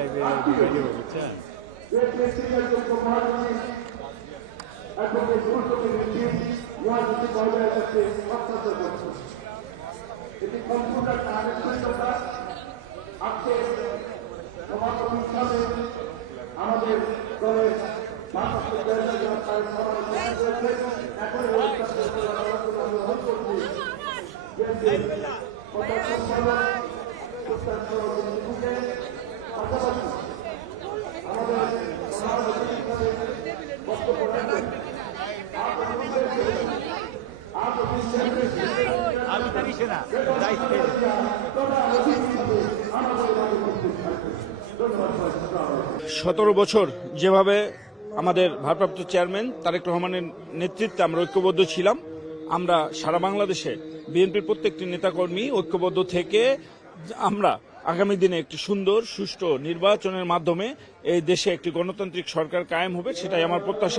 লাইভে ঢুকাই দেবো, বুঝছেন? আমাদের দলের আমি জানিস না 17 বছর যেভাবে আমাদের ভারপ্রাপ্ত চেয়ারম্যান তারেক রহমানের নেতৃত্বে আমরা ঐক্যবদ্ধ ছিলাম, আমরা সারা বাংলাদেশে বিএনপির প্রত্যেকটি নেতাকর্মী ঐক্যবদ্ধ থেকে আমরা আগামী দিনে একটি সুন্দর সুষ্ঠু নির্বাচনের মাধ্যমে এই দেশে একটি গণতান্ত্রিক সরকার কায়েম হবে, সেটাই আমার প্রত্যাশা।